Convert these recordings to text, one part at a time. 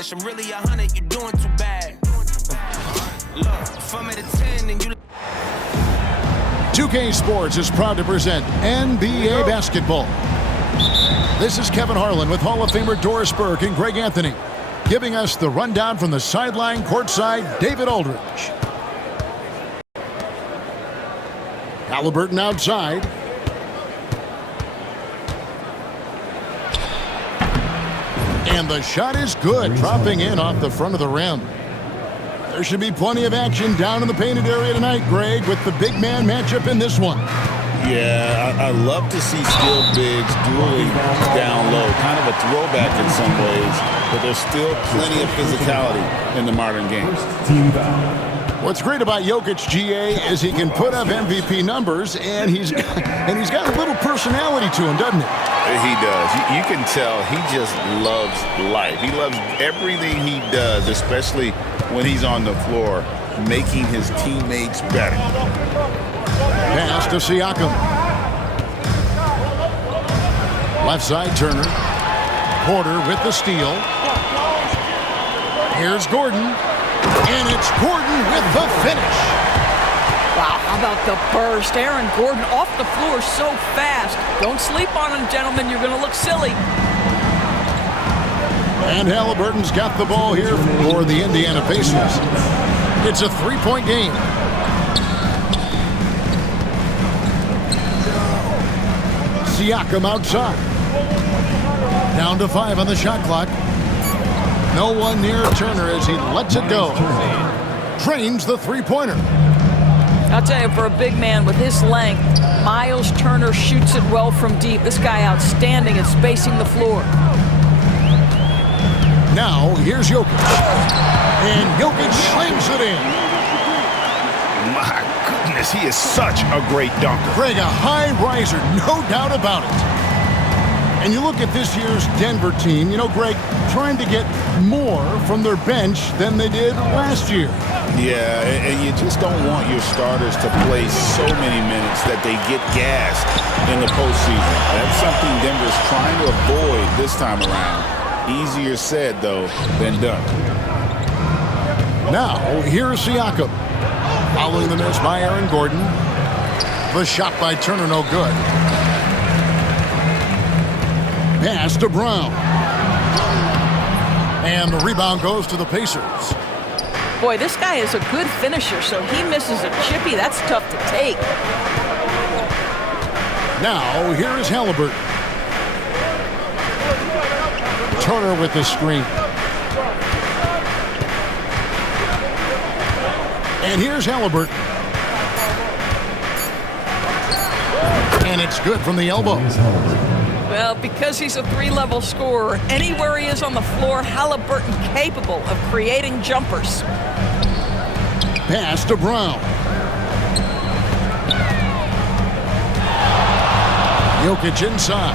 cash. I'm really 100, you doing too bad. Look, from at a 10 and you... 2K Sports is proud to present NBA basketball. This is Kevin Harlan with Hall of Famer Doris Burke and Greg Anthony, giving us the rundown from the sideline courtside, David Aldridge. Halliburton outside. And the shot is good, dropping in off the front of the rim. There should be plenty of action down in the painted area tonight, Greg, with the big man matchup in this one. Yeah, I love to see skilled bigs dueling down low. Kind of a throwback in some ways, but there's still plenty of physicality in the modern game. What's great about Jokic, GA, is he can put up MVP numbers, and he's got a little personality to him, doesn't he? He does. You can tell he just loves life. He loves everything he does, especially when he's on the floor, making his teammates better. Pass to Siakam. Left side, Turner. Porter with the steal. Here's Gordon. And it's Gordon with the finish. Wow, how about the burst? Aaron Gordon off the floor so fast. Don't sleep on him, gentlemen. You're going to look silly. And Halliburton's got the ball here for the Indiana Pacers. It's a three-point game. Siakam outside. Down to 5 on the shot clock. No one near Turner as he lets it go. Trains the three-pointer. I'll tell you, for a big man with his length, Miles Turner shoots it well from deep. This guy outstanding at spacing the floor. Now, here's Jokic. And Jokic slings it in. My goodness, he is such a great dunker. Greg, a high riser, no doubt about it. And you look at this year's Denver team, you know, Greg, trying to get more from their bench than they did last year. Yeah, and you just don't want your starters to play so many minutes that they get gassed in the postseason. That's something Denver's trying to avoid this time around. Easier said, though, than done. Now, here's Siakam. Following the miss by Aaron Gordon. The shot by Turner, no good. Pass to Brown. And the rebound goes to the Pacers. Boy, this guy is a good finisher, so he misses a chippy. That's tough to take. Now, here is Halliburton. Turner with the screen. And here's Halliburton. And it's good from the elbow. Well, because he's a three-level scorer, anywhere he is on the floor, Halliburton capable of creating jumpers. Pass to Brown. Jokic inside.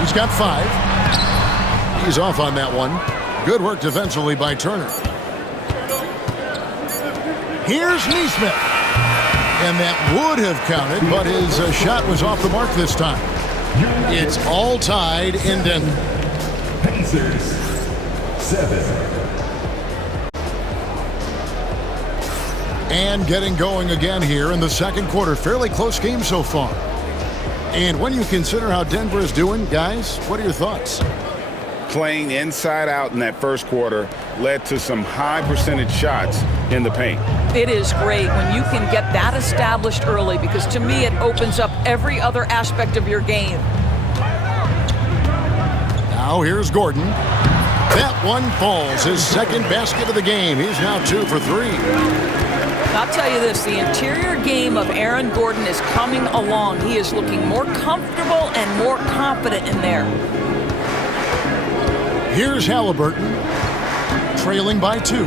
He's got 5. He's off on that one. Good work defensively by Turner. Here's Nesmith. And that would have counted, but his shot was off the mark this time. It's all tied in Denver. Pacers 7. And getting going again here in the second quarter. Fairly close game so far. And when you consider how Denver is doing, guys, what are your thoughts? Playing inside out in that first quarter led to some high percentage shots in the paint. It is great when you can get that established early, because to me it opens up every other aspect of your game. Now here's Gordon. That one falls. His second basket of the game. He's now 2 for 3. I'll tell you this, the interior game of Aaron Gordon is coming along. He is looking more comfortable and more confident in there. Here's Halliburton, trailing by 2.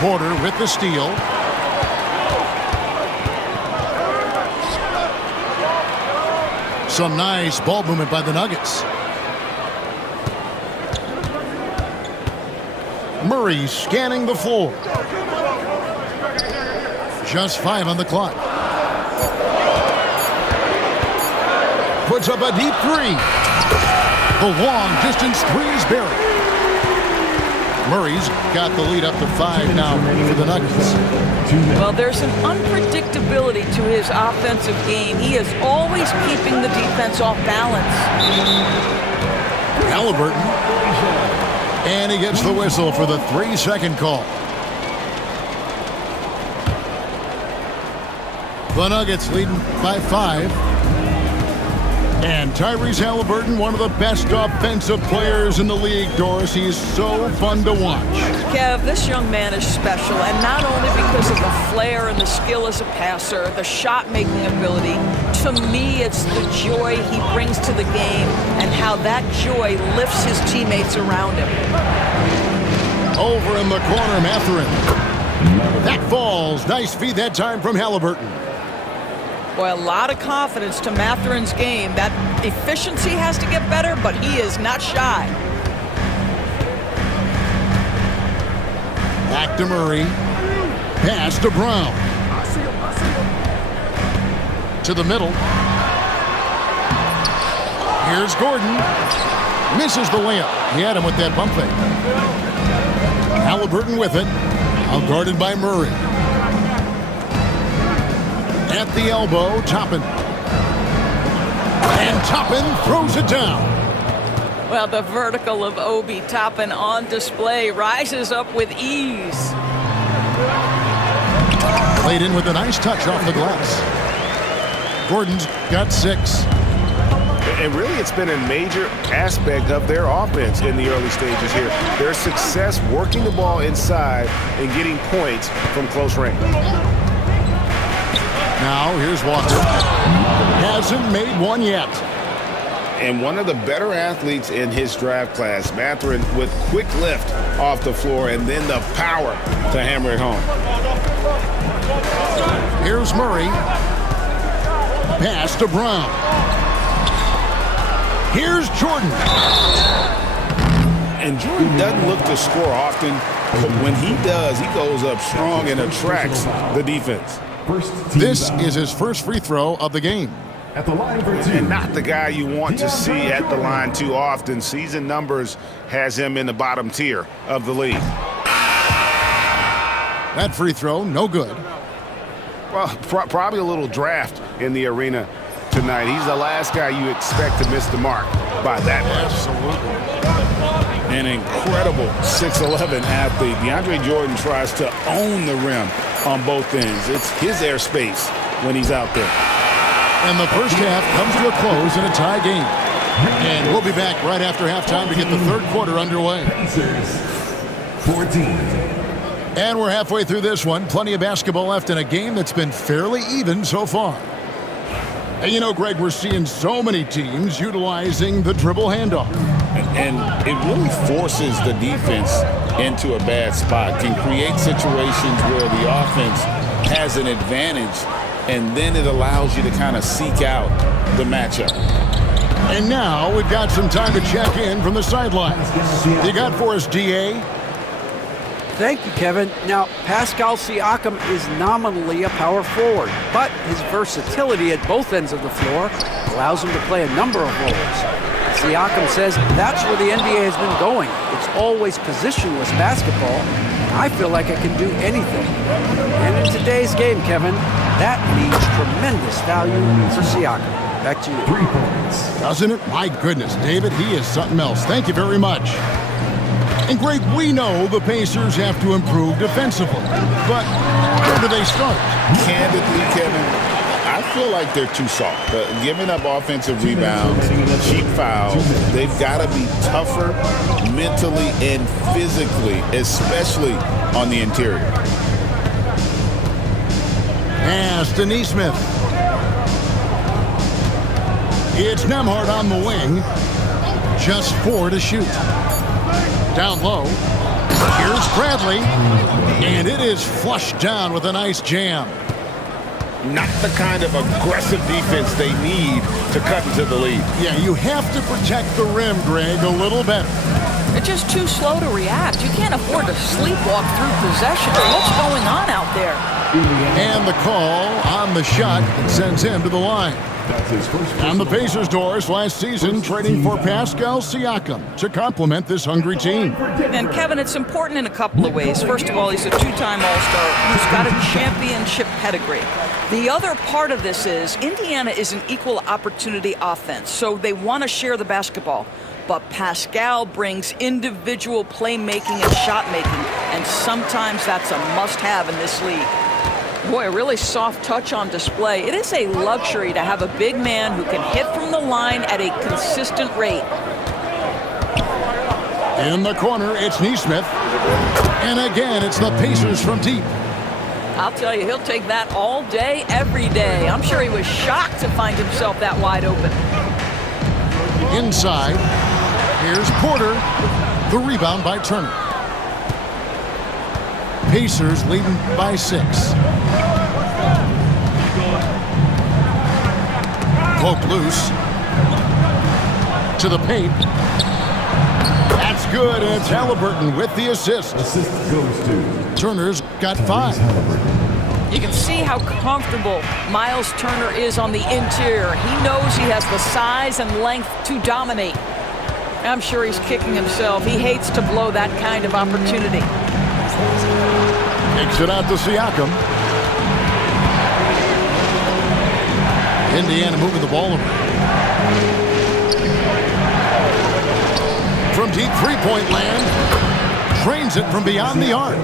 Porter with the steal. Some nice ball movement by the Nuggets. Murray scanning the floor. Just 5 on the clock. Puts up a deep 3. The long distance 3 is buried. Murray's got the lead up to 5 now for the Nuggets. Well, there's an unpredictability to his offensive game. He is always keeping the defense off balance. Halliburton. And he gets the whistle for the 3-second call. The Nuggets leading by 5. And Tyrese Halliburton, one of the best offensive players in the league, Doris. He's so fun to watch. Kev, this young man is special, and not only because of the flair and the skill as a passer, the shot-making ability. To me, it's the joy he brings to the game and how that joy lifts his teammates around him. Over in the corner, Mathurin. That falls. Nice feed that time from Halliburton. Boy, a lot of confidence to Mathurin's game. That efficiency has to get better, but he is not shy. Back to Murray. Pass to Brown. To the middle. Here's Gordon. Misses the layup. He had him with that bump fake. Halliburton with it. Out guarded by Murray. At the elbow, Toppin. And Toppin throws it down. Well, the vertical of Obi Toppin on display rises up with ease. Played in with a nice touch off the glass. Gordon's got 6. And really, it's been a major aspect of their offense in the early stages here. Their success working the ball inside and getting points from close range. Now, here's Walker. Hasn't made one yet. And one of the better athletes in his draft class, Mathurin, with quick lift off the floor and then the power to hammer it home. Here's Murray. Pass to Brown. Here's Jordan. And Jordan doesn't look to score often, but when he does, he goes up strong and attracts the defense. This is his first free throw of the game. At the line for 2. And not the guy you want to see at the line too often. Season numbers has him in the bottom tier of the league. That free throw, no good. Well, probably a little draft in the arena tonight. He's the last guy you expect to miss the mark by that much. Absolutely. An incredible 6'11" athlete. DeAndre Jordan tries to own the rim on both ends. It's his airspace when he's out there. And the first half comes to a close in a tie game. And we'll be back right after halftime to get the third quarter underway. Pacers 14. And we're halfway through this one. Plenty of basketball left in a game that's been fairly even so far. And you know, Greg, we're seeing so many teams utilizing the dribble handoff. And it really forces the defense into a bad spot. Can create situations where the offense has an advantage, and then it allows you to kind of seek out the matchup. And now we've got some time to check in from the sideline. You got for us, D.A.? Thank you, Kevin. Now, Pascal Siakam is nominally a power forward, but his versatility at both ends of the floor allows him to play a number of roles. Siakam says that's where the NBA has been going. It's always positionless basketball. I feel like I can do anything. And in today's game, Kevin, that means tremendous value for Siakam. Back to you. 3 points. Doesn't it? My goodness, David, he is something else. Thank you very much. And Greg, we know the Pacers have to improve defensively, but where do they start? Candidly, Kevin, I feel like they're too soft. Giving up offensive rebounds, cheap fouls, they've got to be tougher mentally and physically, especially on the interior. Pass to Nesmith. It's Nembhard on the wing. Just 4 to shoot. Down low. Here's Bradley. And it is flushed down with a nice jam. Not the kind of aggressive defense they need to cut into the lead. Yeah, you have to protect the rim, Greg, a little better. just too slow to react. You can't afford to sleepwalk through possessions. What's going on out there? And the call on the shot sends him to the line. That's his first And the personal Pacers Doors last season trading for Pascal Siakam to complement this hungry team. And Kevin, it's important in a couple of ways. First of all, he's a two-time All-Star who's got a championship pedigree. The other part of this is Indiana is an equal opportunity offense, so they want to share the basketball. But Pascal brings individual playmaking and shot making, and sometimes that's a must-have in this league. Boy, a really soft touch on display. It is a luxury to have a big man who can hit from the line at a consistent rate. In the corner, it's Neesmith. And again, it's the Pacers from deep. I'll tell you, he'll take that all day, every day. I'm sure he was shocked to find himself that wide open. Inside, here's Porter. The rebound by Turner. Pacers leading by 6. Poke loose. To the paint. That's good, and it's Halliburton with the assist. assist goes to Turner's got 5. Halliburton. You can see how comfortable Miles Turner is on the interior. He knows he has the size and length to dominate. I'm sure he's kicking himself. He hates to blow that kind of opportunity. Takes it out to Siakam. Indiana moving the ball around. From deep three-point land. Trains it from beyond the arc.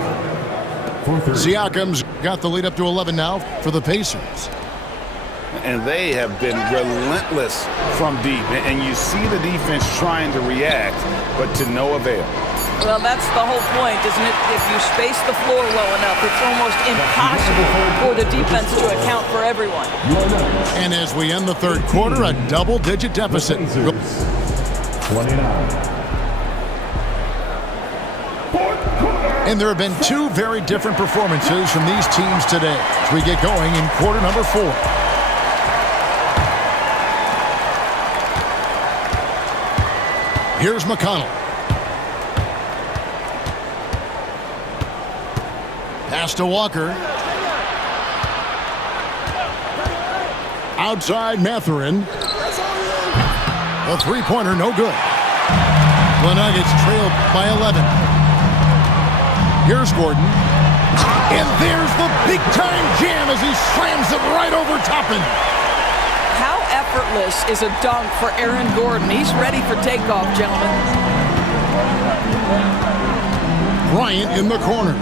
Siakam's got the lead up to 11 now for the Pacers. And they have been relentless from deep. And you see the defense trying to react, but to no avail. Well, that's the whole point, isn't it? If you space the floor low enough, it's almost impossible for the defense to account for everyone. And as we end the third quarter, a double-digit deficit. 29. And there have been 2 very different performances from these teams today as we get going in quarter number 4. Here's McConnell. Pass to Walker. Outside Mathurin. A three-pointer, no good. The Nuggets trail by 11. Here's Gordon. And there's the big-time jam as he slams it right over Toppin. How effortless is a dunk for Aaron Gordon? He's ready for takeoff, gentlemen. Bryant in the corner.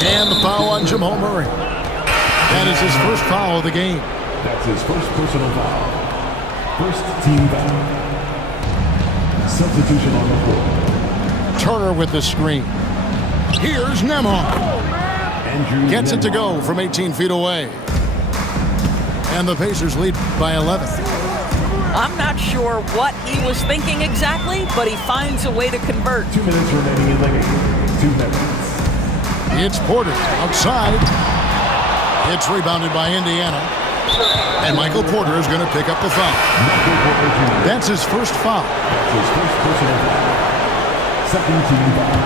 And the foul on Jamal Murray. That is his first foul of the game. That's his first personal foul. First team foul. Substitution on the floor. Turner with the screen. Here's Nembhard. Andrew Gets it to Nembhard. go from 18 feet away. And the Pacers lead by 11. I'm not sure what he was thinking exactly, but he finds a way to convert. 2 minutes remaining in the game. 2 minutes. It's Porter outside. It's rebounded by Indiana. And Michael Porter is going to pick up the foul. That's his first foul. That's his first personal foul. Second team foul.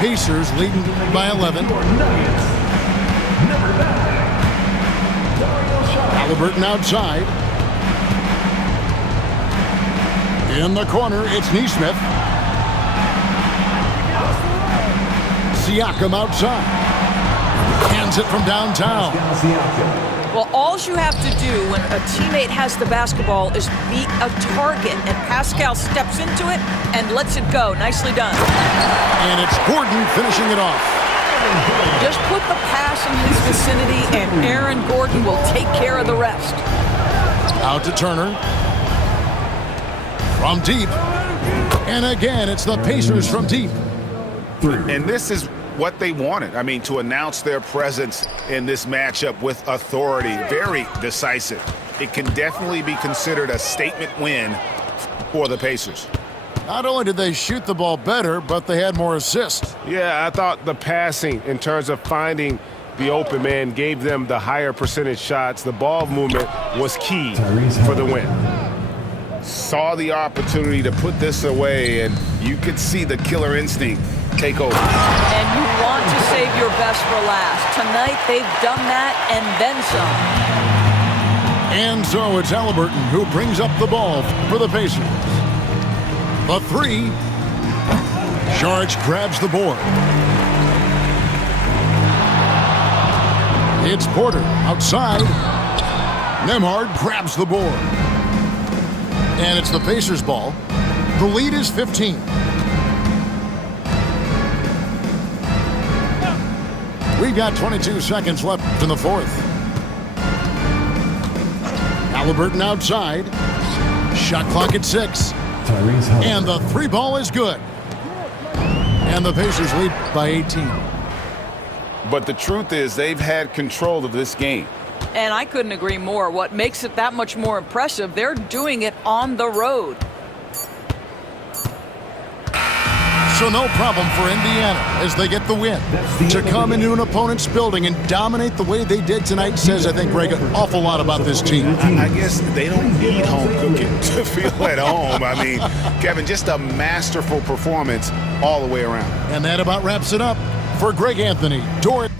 Pacers leading by 11. Halliburton outside. In the corner, it's Neesmith. Siakam outside. Hands it from downtown. Well, all you have to do when a teammate has the basketball is beat a target, and Pascal steps into it and lets it go. Nicely done. And it's Gordon finishing it off. Just put the pass in his vicinity, and Aaron Gordon will take care of the rest. Out to Turner. From deep. And again, it's the Pacers from deep. And this is what they wanted. I mean, to announce their presence in this matchup with authority. Very decisive. It can definitely be considered a statement win for the Pacers. Not only did they shoot the ball better, but they had more assists. Yeah, I thought the passing in terms of finding the open man gave them the higher percentage shots. The ball movement was key for the win. saw the opportunity to put this away, and you could see the killer instinct take over. And you want to save your best for last. Tonight, they've done that and then some. And so it's Halliburton who brings up the ball for the Pacers. The three. Saric grabs the board. It's Porter outside. Nembhard grabs the board. And it's the Pacers' ball. The lead is 15. We've got 22 seconds left in the fourth. Halliburton outside. Shot clock at 6. And the three ball is good. And the Pacers lead by 18. But the truth is, they've had control of this game. And I couldn't agree more. What makes it that much more impressive, they're doing it on the road. So no problem for Indiana as they get the win. To come into an opponent's building and dominate the way they did tonight says, I think, Greg, an awful lot about this team. I guess they don't need home cooking to feel at home. I mean, Kevin, just a masterful performance all the way around. And that about wraps it up for Greg Anthony. Doris.